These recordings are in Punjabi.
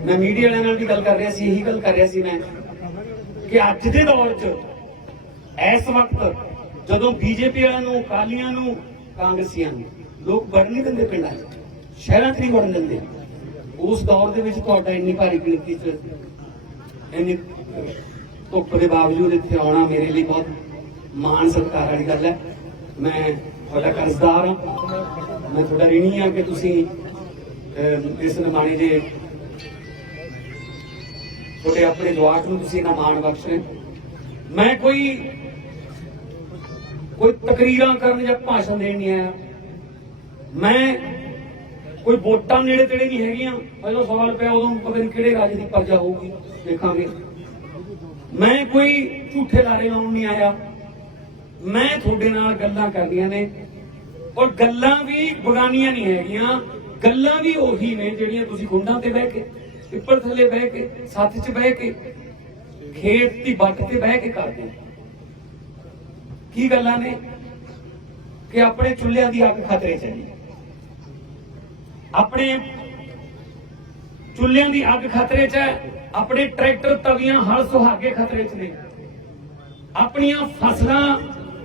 मैं मीडिया वाले नाल भी गल कर रहा सी, यही गल कर रहा सी मैं कि अज के दौर च इस वक्त जदों बीजेपी वालों, अकालियां नूं, कांग्रेसियां नूं लोग वड़न नहीं देंगे, पिंडां शहरां च नहीं वड़न देंगे, उस दौर दे विच तुहाडा इन्नी भारी गिणती च इन्नी धुप्प के बावजूद इत्थे आउणा मेरे लिए बहुत मान सत्कार वाली गल है। मैं तुहाडा कर्जदार हाँ, मैं तुहाडा ऋणी हाँ कि तुसीं इस निमाणे जे तुहाडे अपने जवाक नूं तुसीं इन्ना मान बख्शे। मैं कोई तकरीरां करन जां भाषण देण नहीं आया, मैं कोई वोटां नेड़े तेड़े नहीं हैगियां। पहला सवाल पिया उदों पता नहीं किहड़े राजे दी प्रजा होगी, देखांगे। मैं कोई झूठे लारे लाउण नहीं आया, मैं तुहाडे नाल गल्लां करनियां ने और गल्लां भी बगानियां नहीं हैगियां, गल्लां भी ओही ने जिहड़ियां तुसीं खुंडां ते बह के, पिपल थल्ले बह के, सत्थ च बह के, खेत दी ਵੱਟ ते बह के करदे हो। की गल्लां ने कि अपने चुल्हिਆਂ ਦੀ ਅੱਗ खतरे च है, अपने चुल्हिਆਂ ਦੀ ਅੱਗ खतरे च है, अपने ट्रैक्टर तवियां हल सुहागे खतरे च ने, अपनियां फसलां,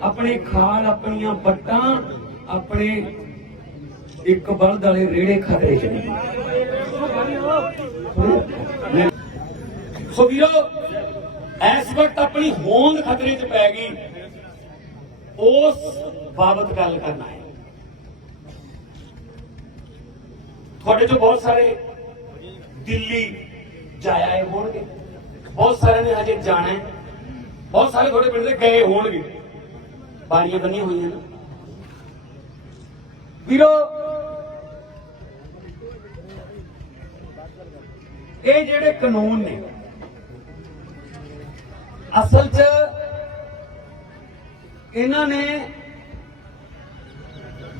अपने खाल, अपनियां बट्टां, अपने एक बलद वाले रेड़े खतरे च ने। सो वीरो इस वक्त अपनी होंद खतरे च पै गई, उस बाबत गल करना है। थोड़े जो बहुत सारे दिल्ली जाया है होंगे, बहुत सारे ने हजे जाना है, बहुत सारे थोड़े पिंड से गए होंगे, बारियां बनी हुई हैं ना वीरो। ये जेड़े कानून ने असल च इन्हां ने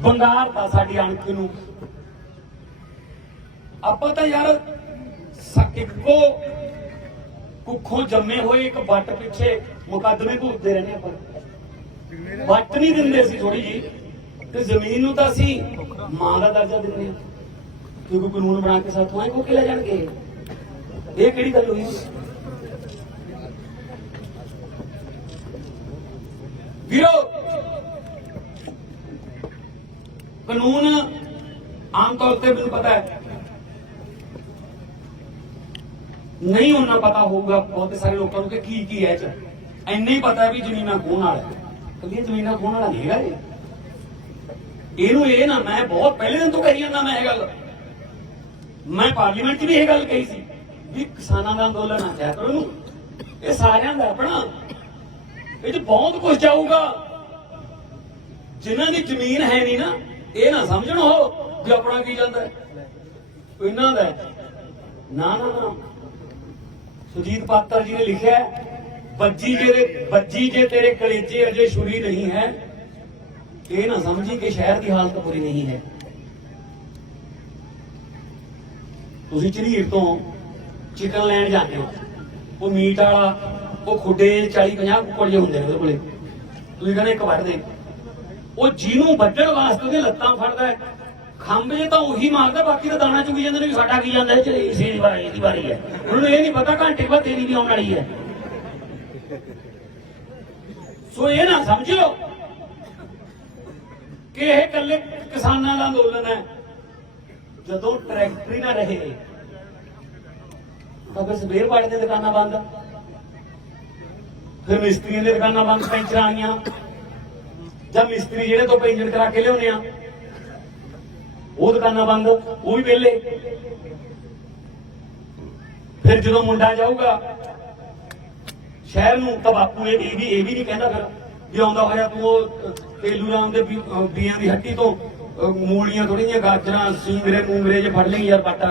बंगारता साडी अणख नूं। आपां तां यार इक्को कुखों जम्मे हुए एक वट पिछे मुकदमे भुगतदे रहने, पर वट नहीं दिंदे सी थोड़ी जी, ते जमीन नूं तां असीं मां दा दर्जा दिंदे हां, क्योंकि कानून बना के साथों आए को ले जाणगे। ये किहड़ी गल हुई वीरो? कानून आमतौर पर मैनूं पता है नहीं होना, पता होगा बहुत सारे लोगों को की है, इन्ना ही पता है भी जमीना खोहण वाला, कभी जमीना खोहण वाला नहीं है इहनूं। ये ना मैं बहुत पहले दिन तो कही जाना, मैं यह गल मैं पार्लीमेंट च भी यह गल कही सी भी किसानां दा अंदोलन आ जाए करो, ये सारिआं दा अपना, ये बहुत कुछ जाऊगा। जिन्हां दी जमीन है नहीं ना, ये ना समझण हो कि अपना की जाता है, इन्हां दा ना ना ना। सुजीत पात्र जी ने लिखा है, बज्जी जे तेरे कलेजे अजे छुरी नहीं है, ये ना समझी कि शहर की हालत बुरी नहीं है। तुसीं झरीर तो चिकन लैण जाते हो, वो मीट वाला वो खुडे 40-50 कुक्कड़ जे हुंदे ने ਉਹਦੇ ਕੋਲੇ, ਤੁਸੀਂ ਕਹਿੰਦੇ ਇੱਕ ਵੱਢਦੇ, ਉਹ ਜਿਹਨੂੰ ਵੱਢਣ ਵਾਸਤੇ ਉਹਦੇ ਲੱਤਾਂ ਫੜਦਾ ਹੈ, ਖੰਭ ਜੇ ਤਾਂ ਉਹੀ ਮਾਰਦਾ, ਬਾਕੀ ਤਾਂ ਦਾਣਾ ਚੁਗੀ ਜਾਂਦੇ ਨੇ ਵੀ ਸਾਡਾ ਕੀ ਜਾਂਦਾ, ਇਸੇ ਦੀ ਵਾਰੀ ਹੈ। ਉਹਨੂੰ ਇਹ ਨਹੀਂ ਪਤਾ ਘੰਟੇ ਬਾਅਦ ਤੇਰੀ ਵੀ ਆਉਣ ਵਾਲੀ ਹੈ। ਸੋ ਇਹ ਨਾ ਸਮਝਿਓ ਕਿ ਇਹ ਇਕੱਲੇ ਕਿਸਾਨਾਂ ਦਾ ਅੰਦੋਲਨ ਹੈ। ਜਦੋਂ ਟਰੈਕਟਰ ਹੀ ਨਾ ਰਹੇ ਤਾਂ ਫਿਰ ਸਵੇਰ ਪਾੜੇ ਦੀਆਂ ਦੁਕਾਨਾਂ ਬੰਦ, फिर मिस्त्री ने दुकाना बंद, पेंशन आईया, जब मिस्त्री जेडे तो पेंशन करा के लिया वो दुकाना बंद, वो भी वेले। फिर जो मुंडा जाऊगा शहर नूं, तो बापू ये भी नहीं कहता फिर भी आउंदा होया तू तेलू राम दे बीआं दी हट्टी तो मूलियां थोड़ी जिहियां गाजरां सींगरे मूंगरे जे फड़ लेंगे यार, पट्टा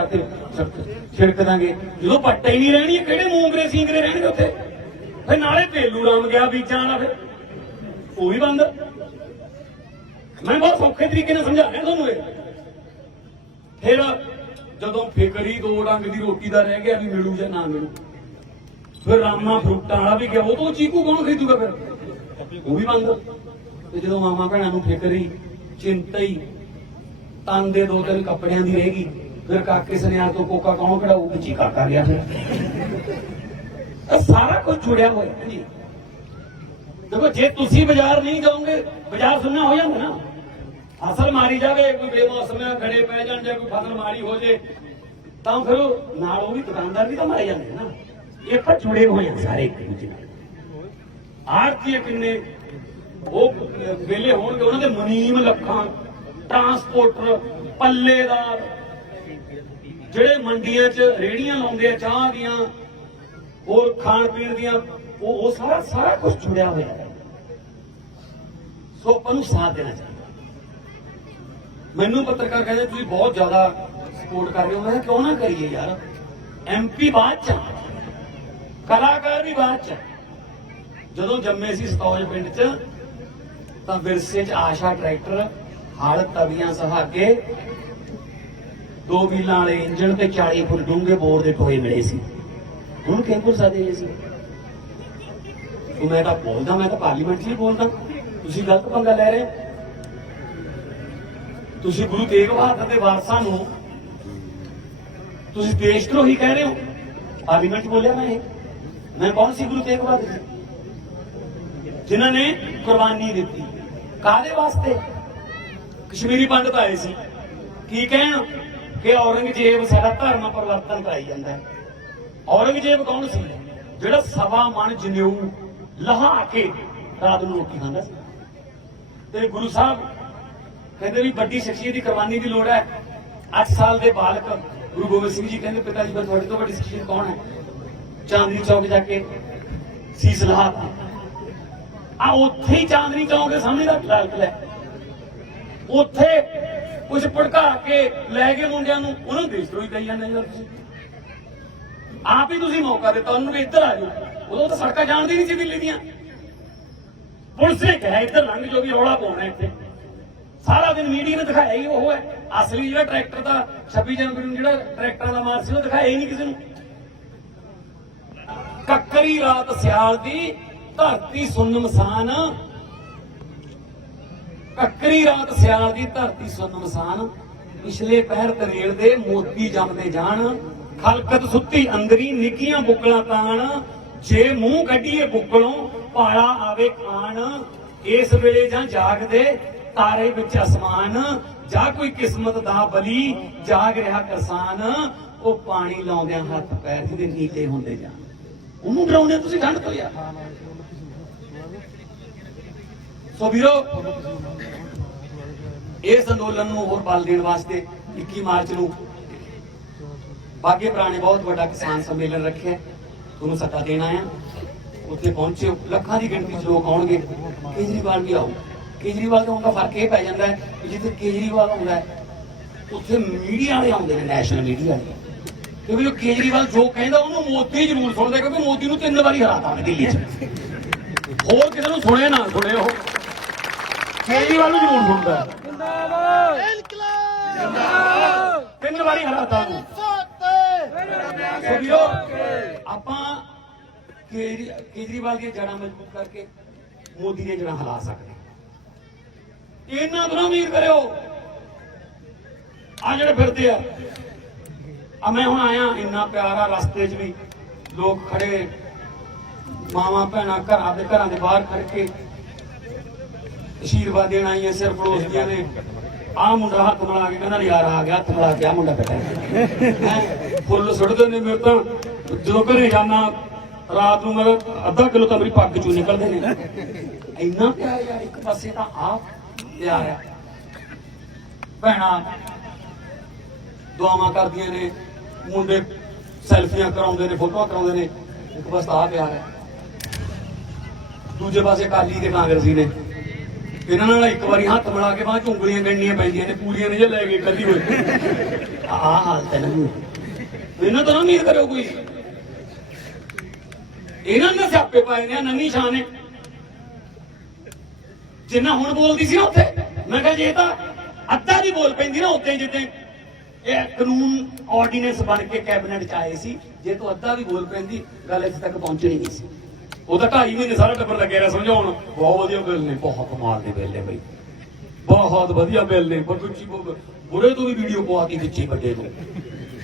छिड़क दांगे। जो पट्टा ही नहीं रहनी, किहड़े मूंगरे सींगरे रहणगे उत्थे। फिर नाले तेलू राम गया बीजा वाला, फिर वो भी बंद। मैं बहुत सौखे तरीके से समझा रहा तुहानूं। फिर जदों फिकर ही 2 डंग की रोटी का रह गया भी मिलू या ना मिलू, फिर रामा फ्रूटां वाला भी गया, वो तो चीकू कौन खरीदूगा, फिर वो भी बंद। जो मामा भैनों फिकर ही चिंता ही तन दे 2-3 कपड़ियां की रहेगी, ਫਿਰ ਕਾਕੇ ਸੁਨਿਆਰ ਤੋਂ ਕੋਕਾ ਕੌਣ ਕਢਾਊ, ਵਿੱਚ ਹੀ ਕਾਕਾ ਗਿਆ ਫਿਰ। ਇਹ ਸਾਰਾ ਕੁਝ ਜੁੜਿਆ ਹੋਇਆ ਹੈ ਜੀ। ਦੇਖੋ ਜੇ ਤੁਸੀਂ ਬਾਜ਼ਾਰ ਨਹੀਂ ਜਾਓਗੇ, ਬਾਜ਼ਾਰ ਸੁਣਨਾ ਹੋ ਜਾਂਦਾ ਨਾ, ਫਸਲ ਮਾਰੀ ਜਾਵੇ, ਕੋਈ ਬੇਮੌਸਮ ਗੜੇ ਪੈ ਜਾਣ ਜਾਂ ਕੋਈ ਫਸਲ ਮਾਰੀ ਹੋ ਜੇ, ਤਾਂ ਫਿਰ ਨਾਲ ਉਹ ਵੀ ਦੁਕਾਨਦਾਰ ਵੀ ਤਾਂ ਮਾਰੇ ਜਾਂਦੇ ਨਾ। ਇਹ ਆਪਾਂ ਜੁੜੇ ਹੋਏ ਆ ਸਾਰੇ ਇੱਕ ਦੂਜੇ ਨਾਲ। ਆੜਤੀਏ ਕਿੰਨੇ ਉਹ ਵੇਲੇ ਹੋਣਗੇ, ਉਹਨਾਂ ਦੇ ਮੁਨੀਮ ਲੱਖਾਂ, ਟਰਾਂਸਪੋਰਟਰ, ਪੱਲੇਦਾਰ, ਜਿਹੜੇ ਮੰਡੀਆਂ 'ਚ ਰੇਹੜੀਆਂ ਲਾਉਂਦੇ ਆ ਚਾਹ ਦੀਆਂ, ਹੋਰ ਖਾਣ ਪੀਣ ਦੀਆਂ, ਉਹ ਸਾਰਾ ਕੁਝ ਜੁੜਿਆ ਹੋਇਆ ਹੈ। ਸੋ ਆਪਾਂ ਨੂੰ ਸਾਥ ਦੇਣਾ ਚਾਹੀਦਾ। ਮੈਨੂੰ ਪੱਤਰਕਾਰ ਕਹਿੰਦੇ ਤੁਸੀਂ ਬਹੁਤ ਜ਼ਿਆਦਾ ਸਪੋਰਟ ਕਰ ਰਹੇ ਹੋ। ਮੈਂ ਕਿਉਂ ਨਾ ਕਰੀਏ ਯਾਰ, MP ਬਾਅਦ ਚ, ਕਲਾਕਾਰ ਵੀ ਬਾਅਦ ਚ। ਜਦੋਂ ਜੰਮੇ ਸੀ ਸਤੌਜ ਪਿੰਡ ਚ, ਤਾਂ ਵਿਰਸੇ ਚ ਆਸ਼ਾ ਟਰੈਕਟਰ, ਹਲ ਤਵੀਆਂ ਸੁਹਾਗੇ, 2 ਵੀਲਾਂ ਵਾਲੇ ਇੰਜਣ ਤੇ 40 ਫੁੱਟ ਡੂੰਘੇ ਬੋਰ ਦੇ ਟੋਏ ਮਿਲੇ ਸੀ। ਹੁਣ ਕਿਹ ਭੁੱਲ ਸਕਦੇ ਸੀ। ਮੈਂ ਤਾਂ ਬੋਲਦਾ, ਮੈਂ ਤਾਂ ਪਾਰਲੀਮੈਂਟ 'ਚ ਹੀ ਬੋਲਦਾ, ਤੁਸੀਂ ਗਲਤ ਪੰਗਾ ਲੈ ਰਹੇ ਹੋ। ਤੁਸੀਂ ਗੁਰੂ ਤੇਗ ਬਹਾਦਰ ਦੇ ਵਾਰਸਾਂ ਨੂੰ ਤੁਸੀਂ ਦੇਸ਼ ਧਰੋਹੀ ਕਹਿ ਰਹੇ ਹੋ। ਪਾਰਲੀਮੈਂਟ 'ਚ ਬੋਲਿਆ ਮੈਂ ਕੌਣ ਸੀ? ਗੁਰੂ ਤੇਗ ਬਹਾਦਰ ਜੀ, ਜਿਨ੍ਹਾਂ ਨੇ ਕੁਰਬਾਨੀ ਦਿੱਤੀ ਕਾਹਦੇ ਵਾਸਤੇ? ਕਸ਼ਮੀਰੀ ਪੰਡਤ ਆਏ ਸੀ, ਕੀ ਕਹਿਣ ਕਿ ਔਰੰਗਜ਼ੇਬ ਸਾਡਾ ਧਰਮ ਪਰਿਵਰਤਨ ਕਰਾਈ ਜਾਂਦਾ ਹੈ। ਔਰੰਗਜ਼ੇਬ ਕੌਣ ਸੀ? ਜਿਹੜਾ 1.25 ਮਣ ਜਨੇਊ ਲਹਾ ਕੇ ਰਾਤ ਨੂੰ ਰੋਟੀ ਖਾਂਦਾ ਸੀ। ਤੇ ਗੁਰੂ ਸਾਹਿਬ ਕਹਿੰਦੇ ਵੀ ਵੱਡੀ ਸ਼ਖਸੀਅਤ ਦੀ ਕੁਰਬਾਨੀ ਦੀ ਲੋੜ ਹੈ। 8 ਸਾਲ ਦੇ ਬਾਲਕ ਗੁਰੂ ਗੋਬਿੰਦ ਸਿੰਘ ਜੀ ਕਹਿੰਦੇ ਪਿਤਾ ਜੀ ਬਸ ਤੁਹਾਡੇ ਤੋਂ ਵੱਡੀ ਸ਼ਖਸੀਅਤ ਕੌਣ ਹੈ? ਚਾਂਦਨੀ ਚੌਕ ਜਾ ਕੇ ਸੀਸ ਲਹਾਤਾ। ਆ ਉੱਥੇ ਹੀ ਚਾਂਦਨੀ ਚੌਕ ਦੇ ਸਾਹਮਣੇ ਦਾ ਲਾਲ ਕਿਲ੍ਹਾ, ਉੱਥੇ ਕੁਝ ਭੜਕਾ ਕੇ ਲੈ ਕੇ ਮੁੰਡਿਆਂ ਨੂੰ, ਉਹਨਾਂ ਨੂੰ ਦੇਸ਼ ਧਰੋਹੀ ਕਹੀ ਜਾਂਦੇ। ਤੁਸੀਂ ਆਪ ਹੀ ਤੁਸੀਂ ਮੌਕਾ ਦਿੱਤਾ ਉਹਨਾਂ ਨੂੰ ਵੀ ਇੱਧਰ ਆ ਜਾਓ। ਉਦੋਂ ਤਾਂ ਸੜਕਾਂ ਜਾਣਦੀ ਨਹੀਂ ਸੀ ਦਿੱਲੀ ਦੀਆਂ। ਪੁਲਿਸ ਨੇ ਕਿਹਾ ਇੱਧਰ ਲੰਘ ਜੋ, ਵੀ ਰੌਲਾ ਪਾਉਣਾ ਇੱਥੇ। ਸਾਰਾ ਦਿਨ ਮੀਡੀਆ ਨੇ ਦਿਖਾਇਆ ਹੀ ਉਹ ਹੈ। ਅਸਲੀ ਜਿਹੜਾ ਟਰੈਕਟਰ ਦਾ 26 ਜਨਵਰੀ ਨੂੰ ਜਿਹੜਾ ਟਰੈਕਟਰਾਂ ਦਾ ਮਾਰ ਸੀ, ਉਹ ਦਿਖਾਇਆ ਹੀ ਨਹੀਂ ਕਿਸੇ ਨੂੰ। ਕੱਕਰੀ ਰਾਤ ਸਿਆਲ ਦੀ ਧਰਤੀ ਸੁੰਨ ਮਸਾਨ, ਕੱਕਰੀ ਰਾਤ ਸਿਆਲ ਦੀ ਧਰਤੀ ਸੁੰਨ ਮਸਾਨ, ਪਿਛਲੇ ਪਹਿਰ ਤਰੇਲ ਦੇ ਮੋਤੀ ਜੰਮਦੇ ਜਾਣ, ਖਲਕਤ ਸੁੱਤੀ ਅੰਦਰੀ ਨਿੱਕੀਆਂ ਬੁੱਕਲਾਂ ਤਾਣ, ਜੇ ਮੂੰਹ ਕੱਢੀਏ ਬੁੱਕਲੋਂ ਪਾਲਾ ਆਵੇ ਖਾਣ, ਇਸ ਵੇਲੇ ਜਾਂ ਜਾਗਦੇ ਤਾਰੇ ਵਿੱਚ ਅਸਮਾਨ, ਜਾਂ ਕੋਈ ਕਿਸਮਤ ਦਾ ਬਲੀ ਜਾਗ ਰਿਹਾ ਕਿਸਾਨ, ਉਹ ਪਾਣੀ ਲਾਉਂਦਿਆਂ ਹੱਥ ਪੈਰ ਜਿਹਦੇ ਨੀਲੇ ਹੁੰਦੇ ਜਾਣ। ਉਹਨੂੰ ਡਰਾਉਂਦੇ ਤੁਸੀਂ ਠੰਡ ਤੋਂ ਯਾਰ। ਸੋ ਵੀਰੋ, ਇਸ ਅੰਦੋਲਨ ਨੂੰ ਹੋਰ ਬਲ ਦੇਣ ਵਾਸਤੇ 21 ਮਾਰਚ ਨੂੰ ਬਾਗੇ ਭਰਾ ਨੇ ਬਹੁਤ ਵੱਡਾ ਕਿਸਾਨ ਸੰਮੇਲਨ ਰੱਖਿਆ। ਤੁਹਾਨੂੰ ਸੱਦਾ ਦੇਣਾ ਆ, ਉੱਥੇ ਪਹੁੰਚੇ, ਲੱਖਾਂ ਦੀ ਗਿਣਤੀ 'ਚ ਲੋਕ ਆਉਣਗੇ। ਕੇਜਰੀਵਾਲ ਵੀ ਆਊ। ਕੇਜਰੀਵਾਲ ਤੋਂ ਉਹਦਾ ਫਰਕ ਇਹ ਪੈ ਜਾਂਦਾ ਹੈ ਕਿ ਜਿੱਥੇ ਕੇਜਰੀਵਾਲ ਆਉਂਦਾ ਹੈ ਉੱਥੇ ਮੀਡੀਆ ਵਾਲੇ ਆਉਂਦੇ ਨੇ, ਨੈਸ਼ਨਲ ਮੀਡੀਆ ਵਾਲੇ, ਕਿਉਂਕਿ ਉਹ ਕੇਜਰੀਵਾਲ ਜੋ ਕਹਿੰਦਾ ਉਹਨੂੰ ਮੋਦੀ ਜ਼ਰੂਰ ਸੁਣਦਾ, ਕਿਉਂਕਿ ਮੋਦੀ ਨੂੰ 3 ਵਾਰੀ ਹਰਾਤਾ ਉਹਨੇ ਦਿੱਲੀ 'ਚ। ਹੋਰ ਕਿਸੇ ਨੂੰ ਸੁਣੇ ਨਾ ਸੁਣੇ, ਉਹ ਕੇਜਰੀਵਾਲ ਨੂੰ ਜ਼ਰੂਰ ਸੁਣਦਾ। 3 ਵਾਰੀ ਹਰਾਤਾ ਉਹਨੂੰ। ਆਪਾਂ ਕੇਜਰੀਵਾਲ ਦੀਆਂ ਜੜ੍ਹਾਂ ਮਜ਼ਬੂਤ ਕਰਕੇ ਮੋਦੀ ਦੀਆਂ ਜੜ੍ਹਾਂ ਹਿਲਾ ਸਕਦੇ। ਇਹਨਾਂ ਤੋਂ ਨਾ ਉਮੀਦ ਕਰਿਓ। ਆ ਜਿਹੜੇ ਫਿਰਦੇ ਆ, ਮੈਂ ਹੁਣ ਆਇਆ, ਇੰਨਾ ਪਿਆਰਾ ਰਸਤੇ 'ਚ ਵੀ ਲੋਕ ਖੜੇ, ਮਾਵਾਂ ਭੈਣਾਂ ਘਰਾਂ ਦੇ ਬਾਹਰ ਖੜ ਕੇ ਆਸ਼ੀਰਵਾਦ ਦੇਣ ਆਈਆਂ, ਸਿਰ ਪੜੋਸਦੀਆਂ ਨੇ। ਆਹ ਮੁੰਡਾ ਹੱਥ ਮਿਲਾ ਕੇ ਕਹਿੰਦਾ ਯਾਰ ਆ ਗਿਆ, ਹੱਥ ਮਿਲਾ ਕੇ ਆ ਮੁੰਡਾ ਬੈਠਾ। ਫੁੱਲ ਸੁੱਟਦੇ ਨੇ। ਮੇਰੇ ਤਾਂ ਜਦੋਂ ਘਰੇ ਜਾਣਾ ਰਾਤ ਨੂੰ, ਮੈਂ ਅੱਧਾ ਕਿਲੋ ਤਾਂ ਮੇਰੀ ਪੱਗ ਚੋਂ ਨਿਕਲਦੇ ਨੇ। ਇੰਨਾ ਪਿਆਰ ਯਾਰ। ਇੱਕ ਪਾਸੇ ਤਾਂ ਆਹ ਪਿਆਰ ਆ, ਭੈਣਾਂ ਦੁਆਵਾਂ ਕਰਦੀਆਂ ਨੇ, ਮੁੰਡੇ ਸੈਲਫੀਆਂ ਕਰਾਉਂਦੇ ਨੇ, ਫੋਟੋਆਂ ਕਰਾਉਂਦੇ ਨੇ। ਇੱਕ ਪਾਸੇ ਆਹ ਪਿਆਰ ਹੈ। ਦੂਜੇ ਪਾਸੇ ਅਕਾਲੀ ਤੇ ਕਾਂਗਰਸੀ ਨੇ। ਇਹਨਾਂ ਨਾਲ ਇੱਕ ਵਾਰੀ ਹੱਥ ਮਿਲਾ ਕੇ ਬਾਅਦ ਉਂਗਲੀਆਂ ਗੰਢਣੀਆਂ ਪੈਂਦੀਆਂ ਨੇ, ਪੂਰੀਆਂ ਨੇ ਜੇ ਲੈ ਕੇ ਕੱਢੀ ਹੋਈ। ਆਹ ਹਾਲਤ ਹੈ ਨਾ। ਇਹਨਾਂ ਤੋਂ ਨਾ ਉਮੀਦ ਕਰਿਓ ਕੋਈ। ਇਹਨਾਂ ਨੇ ਸਿਆਪੇ ਪਾਏ ਨੇ, ਨੰਨੀ ਸ਼ਾਹ ਨੇ। ਜਿੰਨਾ ਹੁਣ ਬੋਲਦੀ ਸੀ ਨਾ ਉੱਥੇ, ਮੈਂ ਕਿਹਾ ਜੇ ਤਾਂ ਅੱਧਾ ਵੀ ਬੋਲ ਪੈਂਦੀ ਨਾ ਉੱਤੇ, ਜਿੱਦਾਂ ਇਹ ਕਾਨੂੰਨ ਆਰਡੀਨੈਂਸ ਬਣ ਕੇ ਕੈਬਨਿਟ 'ਚ ਆਏ ਸੀ, ਜੇ ਤੂੰ ਅੱਧਾ ਵੀ ਬੋਲ ਪੈਂਦੀ ਗੱਲ ਇੱਥੇ ਤੱਕ ਪਹੁੰਚਣੀ ਨਹੀਂ ਸੀ। ਉਹ ਤਾਂ 2.5 ਮਹੀਨੇ ਸਾਰਾ ਟੱਬਰ ਲੱਗਿਆ ਰਿਹਾ ਸਮਝਾਉਣ, ਬਹੁਤ ਵਧੀਆ ਬਿੱਲ ਨੇ, ਬਹੁਤ ਕਮਾਲ ਦੇ ਬਿੱਲ ਨੇ ਬਈ, ਬਹੁਤ ਵਧੀਆ ਬਿੱਲ ਨੇ। ਉਹਦੇ ਤੋਂ ਵੀ ਵੀਡੀਓ ਪਵਾਤੀ ਵਿੱਚੇ ਵੱਡੇ ਤੋਂ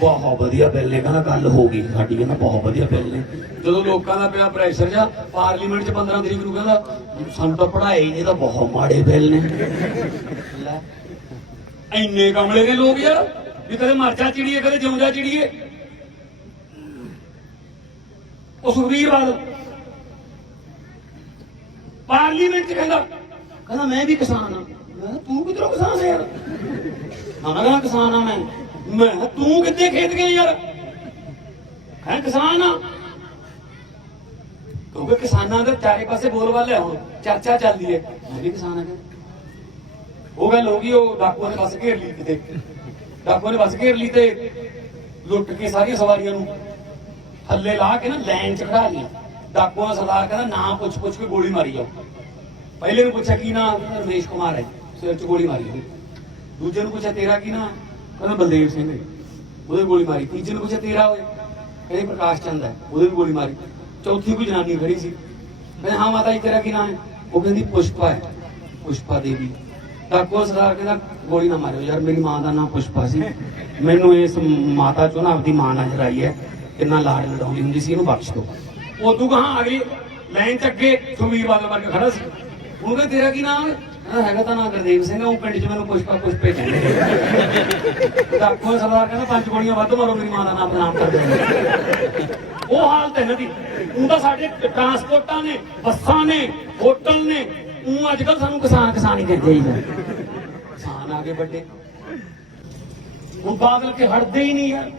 ਬਹੁਤ ਵਧੀਆ ਬਿੱਲ ਨੇ, ਕਹਿੰਦਾ ਗੱਲ ਹੋ ਗਈ ਸਾਡੀ, ਕਹਿੰਦਾ ਬਹੁਤ ਵਧੀਆ ਬਿੱਲ ਨੇ। ਜਦੋਂ ਲੋਕਾਂ ਦਾ ਪਿਆ ਪ੍ਰੈਸ਼ਰ ਜਾਂ ਪਾਰਲੀਮੈਂਟ 'ਚ 15 ਤਰੀਕ ਨੂੰ ਕਹਿੰਦਾ ਸਾਨੂੰ ਤਾਂ ਪੜ੍ਹਾਏ ਨਹੀਂ, ਤਾਂ ਬਹੁਤ ਮਾੜੇ ਬਿੱਲ ਨੇ। ਲੈ ਇੰਨੇ ਕਮਲੇ ਨੇ ਲੋਕ ਯਾਰ ਵੀ ਕਦੇ ਮਰਚਾ ਚਿੜੀਏ ਕਦੇ ਜਿਉਂਦਾ ਚਿੜੀਏ। ਉਹ ਸੁਖਬੀਰ ਬਾਦਲ ਪਾਰਲੀਮੈਂਟ 'ਚ ਕਹਿੰਦਾ ਮੈਂ ਵੀ ਕਿਸਾਨ ਹਾਂ। ਮੈਂ ਤੂੰ ਕਿਧਰੋਂ ਕਿਸਾਨ ਹੈ ਯਾਰ? ਕਹਿੰਦਾ ਕਿਸਾਨ ਆ ਮੈਂ ਤੂੰ ਕਿੱਥੇ ਖੇਤ ਗਏ ਯਾਰ? ਹੈ ਕਿਸਾਨ ਆ। ਕਿਉਂਕਿ ਕਿਸਾਨਾਂ ਦੇ ਚਾਰੇ ਪਾਸੇ ਬੋਲ ਵਾਲੇ ਹੁਣ ਚਰਚਾ ਚੱਲਦੀ ਹੈ, ਮੈਂ ਵੀ ਕਿਸਾਨ ਆ। ਉਹ ਗੱਲ ਹੋ ਗਈ, ਉਹ ਡਾਕੂਆਂ ਨੇ ਬੱਸ ਘੇਰ ਲਈ, ਕਿਤੇ ਡਾਕੂਆਂ ਨੇ ਬੱਸ ਘੇਰ ਲਈ ਤੇ ਲੁੱਟ ਕੇ ਸਾਰੀਆਂ ਸਵਾਰੀਆਂ ਨੂੰ ਥੱਲੇ ਲਾ ਕੇ ਨਾ ਲਾਈਨ 'ਚ ਖੜਾ ਲਿਆ। ਡਾਕੂਆਂ ਦਾ ਸਰਦਾਰ ਕਹਿੰਦਾ ਨਾ ਪੁੱਛ ਕੇ ਗੋਲੀ ਮਾਰੀ ਜਾਓ। ਪਹਿਲੇ ਨੂੰ ਪੁੱਛਿਆ ਕੀ ਨਾਮ? ਰਮੇਸ਼ ਕੁਮਾਰ ਹੈ, ਸਿਰ 'ਚ ਗੋਲੀ ਮਾਰੀ। ਦੂਜੇ ਨੂੰ ਪੁੱਛਿਆ ਤੇਰਾ ਕੀ ਨਾਮ? ਕਹਿੰਦਾ ਬਲਦੇਵ ਸਿੰਘ ਹੈ, ਉਹਦੇ ਗੋਲੀ ਮਾਰੀ। ਤੀਜੇ ਨੂੰ ਪੁੱਛਿਆ ਤੇਰਾ ਹੋਏ? ਕਹਿੰਦੇ ਪ੍ਰਕਾਸ਼ ਚੰਦ ਹੈ, ਉਹਦੇ ਵੀ ਗੋਲੀ ਮਾਰੀ। ਚੌਥੀ ਕੋਈ ਜਨਾਨੀ ਖੜੀ ਸੀ, ਕਹਿੰਦੇ ਹਾਂ ਮਾਤਾ ਜੀ ਤੇਰਾ ਕੀ ਨਾਮ ਹੈ? ਉਹ ਕਹਿੰਦੀ ਪੁਸ਼ਪਾ ਹੈ, ਪੁਸ਼ਪਾ ਦੇਵੀ। ਡਾਕੂ ਸਰਦਾਰ ਕਹਿੰਦਾ ਗੋਲੀ ਨਾ ਮਾਰਿਓ ਯਾਰ, ਮੇਰੀ ਮਾਂ ਦਾ ਨਾਮ ਪੁਸ਼ਪਾ ਸੀ, ਮੈਨੂੰ ਇਸ ਮਾਤਾ ਚੋਂ ਨਾ ਆਪਦੀ ਮਾਂ ਨਜ਼ਰ ਆਈ ਹੈ, ਕਿੰਨਾ ਲਾਡ ਲਡਾਉਂਦੀ ਹੁੰਦੀ ਸੀ, ਇਹਨੂੰ ਬਖਸ਼ ਦਿਓ। ਉਦੋਂ ਕਹਾਂ ਅਗਲੀ ਲਾਈਨ 'ਚ ਅੱਗੇ ਸੁਖਬੀਰ ਬਾਦਲ ਵਰਗਾ ਖੜਾ ਸੀ। ਉਹਨੂੰ ਕਹਿੰਦਾ ਤੇਰਾ ਕੀ ਨਾਮ ਹੈ? ਹੈਗਾ ਤਾਂ ਨਾਮ ਗੁਰਦੇਵ ਸਿੰਘ, ਉਹ ਪਿੰਡ 'ਚ ਮੈਨੂੰ ਪੁਸ਼ਪੇ ਕਹਿੰਦੇ। ਡਾਕੂ ਸਰਦਾਰ ਕਹਿੰਦਾ 5 ਗੋਲੀਆਂ ਵੱਧ ਮਾਰੋ, ਮੇਰੀ ਮਾਂ ਦਾ ਨਾਮ ਬਦਨਾਮ ਕਰ ਦਿੰਦੇ। ਉਹ ਹਾਲਤ ਹੈ ਇਹਨਾਂ ਦੀ। ਉਹ ਤਾਂ ਸਾਡੇ ਟਰਾਂਸਪੋਰਟਾਂ ਨੇ, ਬੱਸਾਂ ਨੇ, ਹੋਟਲ ਨੇ, ਉਹ ਅੱਜ ਕੱਲ ਸਾਨੂੰ ਕਿਸਾਨ ਹੀ ਕਹਿੰਦੇ ਹੀ ਨੇ। ਕਿਸਾਨ ਆ ਗਏ ਵੱਡੇ, ਉਹ ਬਾਦਲ ਕੇ ਹਟਦੇ ਹੀ ਨਹੀਂ ਯਾਰ।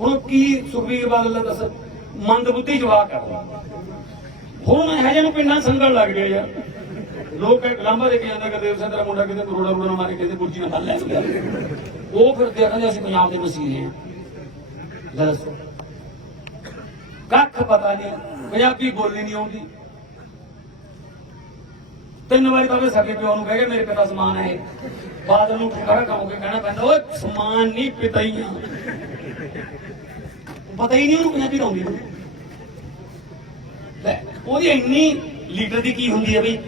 ਹੁਣ ਕੀ ਸੁਖਬੀਰ ਬਾਦਲ ਦਾ ਦੱਸ ਮੰਦ ਬੁੱਧੀ ਜਵਾਬ ਕਰਦਾ। ਹੁਣ ਇਹੋ ਜਿਹੇ ਨੂੰ ਪਿੰਡਾਂ ਸੰਗਲ ਲੱਗ ਗਿਆ ਯਾਰ। ਲੋਕ ਲਾਂਭਾ ਦੇ ਕੇ ਜਾਂਦਾ ਗੁਰਦੇਵ ਸਿੰਘ ਦਾ ਮੁੰਡਾ ਕਿਤੇ ਕਰੋੜਾ ਮਾਰੇ, ਕਹਿੰਦੇ ਬੁਰਜੀ ਨਾਲ ਫੜ ਲੈ। ਉਹ ਫਿਰ ਕਹਿੰਦੇ ਅਸੀਂ ਪੰਜਾਬ ਦੇ ਵਸੀਲੇ ਹਾਂ। ਦੱਸੋ ਕੱਖ ਪਤਾ ਨਹੀਂ, ਪੰਜਾਬੀ ਬੋਲਣੀ ਨਹੀਂ ਆਉਂਦੀ। 3 ਵਾਰੀ ਤਾਂ ਸਾਡੇ ਪਿਓ ਨੂੰ ਕਹਿ ਕੇ ਮੇਰੇ ਪਿਤਾ ਸਮਾਨ ਹੈ। ਬਾਦਲ ਨੂੰ ਠਿਕਾਣਾ ਖਾਓ ਕੇ ਕਹਿਣਾ ਪੈਂਦਾ ਓਏ ਸਮਾਨ ਨਹੀਂ ਪਿਤਾ ਹੀ ਆ। ਪਤਾ ਹੀ ਨਹੀਂ ਉਹਨੂੰ ਪੰਜਾਬੀ ਆਉਂਦੀ। ਉਹਦੀ ਇੰਨੀ ਲੀਡਰ ਦੀ ਕੀ ਹੁੰਦੀ ਹੈ ਬਈ,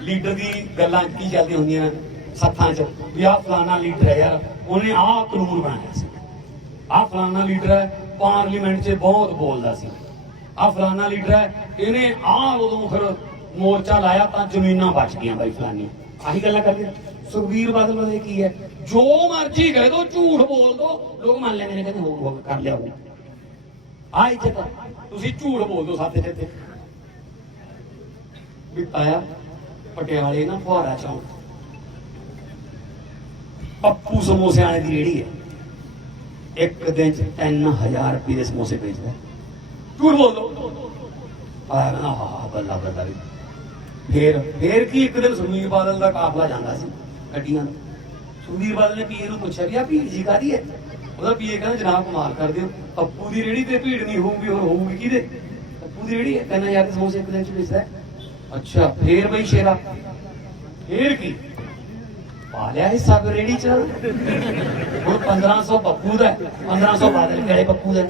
ਲੀਡਰ ਦੀ ਗੱਲਾਂ ਕੀ ਚੱਲਦੀਆਂ ਹੁੰਦੀਆਂ ਸੱਥਾਂ 'ਚ ਵੀ ਆਹ ਫਲਾਣਾ ਲੀਡਰ ਹੈ ਯਾਰ, ਉਹਨੇ ਆਹ ਕਾਨੂੰਨ ਬਣਾਇਆ ਸੀ, ਆਹ ਫਲਾਣਾ ਲੀਡਰ ਹੈ ਪਾਰਲੀਮੈਂਟ 'ਚ ਬਹੁਤ ਬੋਲਦਾ ਸੀ, ਆਹ ਫਲਾਣਾ ਲੀਡਰ ਹੈ ਇਹਨੇ ਆਹ ਉਦੋਂ ਫਿਰ ਮੋਰਚਾ ਲਾਇਆ ਤਾਂ ਜ਼ਮੀਨਾਂ ਬਚ ਗਈਆਂ ਬਾਈ ਫਲਾਨੀ। ਆਹੀ ਗੱਲਾਂ ਕਰਦੇ। ਸੁਖਬੀਰ ਬਾਦਲ ਬਾਰੇ ਕੀ ਹੈ? ਜੋ ਮਰਜ਼ੀ ਕਹਿ ਦੋ, ਝੂਠ ਬੋਲ ਦੋ, ਲੋਕ ਮੰਨ ਲੈਂਦੇ ਨੇ, ਕਹਿੰਦੇ ਹੋ ਕਰ ਲਿਆ ਉਹ। ਆਹ ਇੱਜ਼ਤ ਤੁਸੀਂ ਝੂਠ ਬੋਲ ਦੋ ਸਾਥੇ ਤੇ ਵੀ ਆਇਆ ਪਟਿਆਲੇ ਨਾ ਫੁਹਾਰਾ ਚੌਂਕ ਪੱਪੂ ਸਮੋਸਿਆਂ ਵਾਲੇ ਦੀ ਰੇਹੜੀ ਹੈ, ਇੱਕ ਦਿਨ 'ਚ 3000 ਰੁਪਏ ਦੇ ਸਮੋਸੇ ਵੇਚਦਾ। ਝੂਠ ਬੋਲ ਦੋ। ਆਇਆ ਨਾ ਹਾਂ ਬੱਲਾ ਬੱਲਾ। ਫੇਰ ਕੀ ਇੱਕ ਦਿਨ ਸੁਖਬੀਰ ਬਾਦਲ ਦਾ ਕਾਫਲਾ ਜਾਂਦਾ ਸੀ ਗੱਡੀਆਂ। ਸੁਖਬੀਰ ਬਾਦਲ ਨੇ ਪੀਏ ਨੂੰ ਪੁੱਛਿਆ ਵੀ ਆ ਭੀੜ ਜੀ ਕਾਹਦੀ ਹੈ? ਉਹਦਾ ਪੀਏ ਕਹਿੰਦਾ ਜਨਾਬ ਕਮਾਲ ਕਰਦੇ ਹੋ, ਪੱਪੂ ਦੀ ਰੇਹੜੀ ਤੇ ਭੀੜ ਨਹੀਂ ਹੋਊਗੀ, ਹੋਰ ਹੋਊਗੀ ਕਿਹਦੇ? ਪੱਪੂ ਦੀ ਰੇਹੜੀ ਹੈ, 3000 ਦੇ ਸਮੋਸੇ ਇੱਕ ਦਿਨ 'ਚ ਵੇਚਦਾ। ਅੱਛਾ ਫੇਰ ਬਈ ਸ਼ੇਰਾ, ਫੇਰ ਕੀ ਪਾ ਲਿਆ ਹਿੱਸਾ ਰੇਹੜੀ 'ਚ? ਹੁਣ 1500 ਪੱਪੂ ਦਾ, 1500 ਬਾਦਲ ਕਿਹੜੇ ਪੱਪੂ ਦਾ?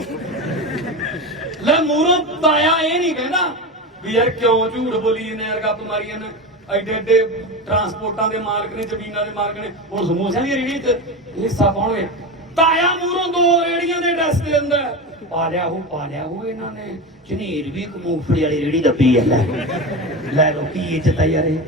ਲੈ ਮੂਹਰੋਂ ਤਾਇਆ ਇਹ ਨਹੀਂ ਕਹਿੰਦਾ ਵੀ ਯਾਰ ਕਿਉਂ ਝੂਠ ਬੋਲੀ ਜਾਂਦੇ ਯਾਰ, ਗੱਪ ਮਾਰੀ ਜਾਂਦੇ। ਐਡੇ ਟਰਾਂਸਪੋਰਟਾਂ ਦੇ ਮਾਲਕ ਨੇ, ਜ਼ਮੀਨਾਂ ਦੇ ਮਾਲਕ ਨੇ, ਹੁਣ ਸਮੋਸਿਆਂ ਦੀ ਰੇਹੜੀ 'ਚ ਹਿੱਸਾ ਪਾਉਣਗੇ। ਤਾਇਆ ਮੂਹਰੋਂ 2 ਰੇਹੜੀਆਂ ਦੇ ਐਡਰੈਸ ਦੇ ਦਿੰਦਾ। ਪਾ ਲਿਆ ਹੋ ਇਹਨਾਂ ਨੇ ਝਨੀਰ ਵੀ ਇੱਕ ਮੂੰਗਫਲੀ ਵਾਲੀ ਰੇਹੜੀ ਦੱਬੀ ਹੈ। ਲੈ ਲੋ ਕੀ ਇੱਜ਼ਤ ਆ ਯਾਰ ਇਹ।